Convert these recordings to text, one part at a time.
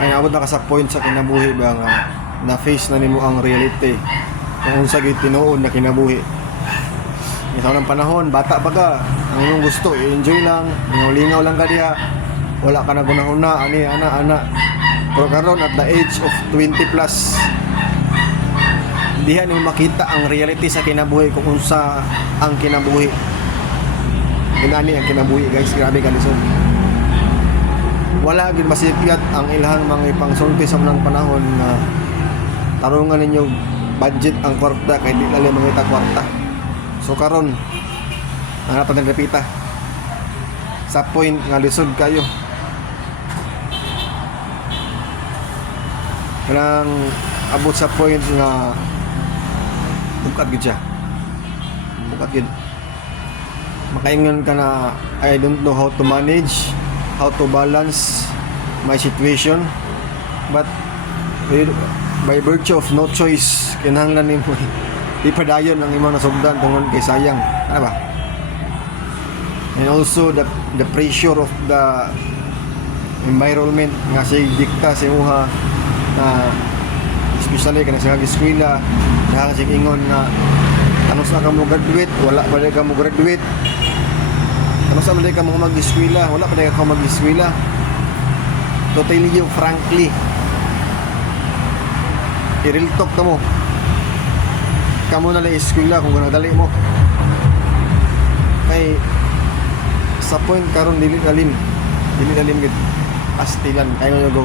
ay abot na ka sa point sa kinabuhi ba nga na face na nimo ang reality kung unsa gyud tinuod na kinabuhi. Ito ng panahon, bata pa ka, ang imong gusto i-enjoy lang, lingaw lang ka diha, wala ka na gunahuna ani ana. Pero karon at the age of 20 plus, diha nimo makita ang reality sa kinabuhi kung unsa ang kinabuhi. Inani ang kinabuhi guys, grabe ka lisod. Wala gid masipiat ang ilahang mga ipangsulti sa mga panahon na tarungan ninyo budget ang kwarta kay di lali mangita kwarta. So karon ang patang repita sa point nga lisod kayo. Kanang abot sa point nga bukat gid siya. Bukat gid. Makaingon ka na I don't know how to manage, how to balance my situation, but by virtue of no choice kinahanglan nimo ipadayon ang imong nasugdan tungod kay sayang, ano ba? And also the pressure of the environment nga say dikta sa imuha na especially kana sa eskwela dahil sa ingon nga ano sa ka mo graduate, wala pa ka mo graduate. Ano sa man ka mo mag-eskwela, wala pa ka mag-eskwela. To tell you frankly, i-real talk na mo. Kamu na lang eskwela kung gano'n dali mo. Kay sa point karon dili dalim gid astilan kayo yo go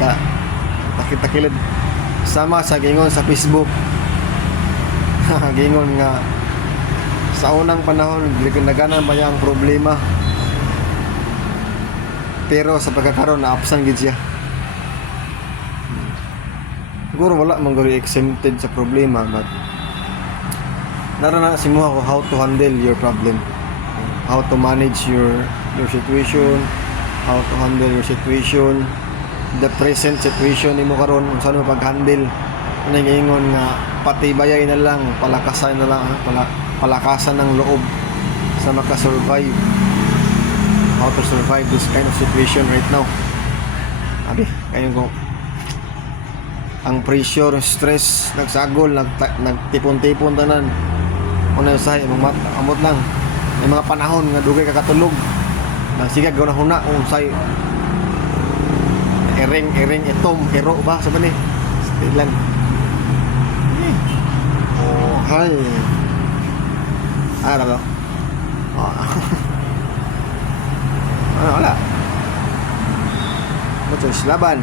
ka takit-takilid sama sa gingon sa Facebook. Gingon nga sa unang panahon naganan pa niya ang problema, pero sa pagkakaroon na absent gid siya. Siguro wala man guri exempted sa problema, but narana si mo how to handle your problem, how to manage your situation, how to handle your situation, the present situation nimo karon kung saan mo pag-handle. Ano ingon nga patibayay na lang, palakasan na lang, palakasan ng loob sa makasurvive, how to survive this kind of situation right now. Abi, kayo ko ang pressure, stress, nagsagol, nagtipon-tipon tanan. Una sa amot lang. May mga panahon nga dugay ka katulog. Nagsigag na huna kung say ering itom, hero ba sa bani? Stilan. Oh, hay. Ano ba? Oh. Ano wala? Betul, laban.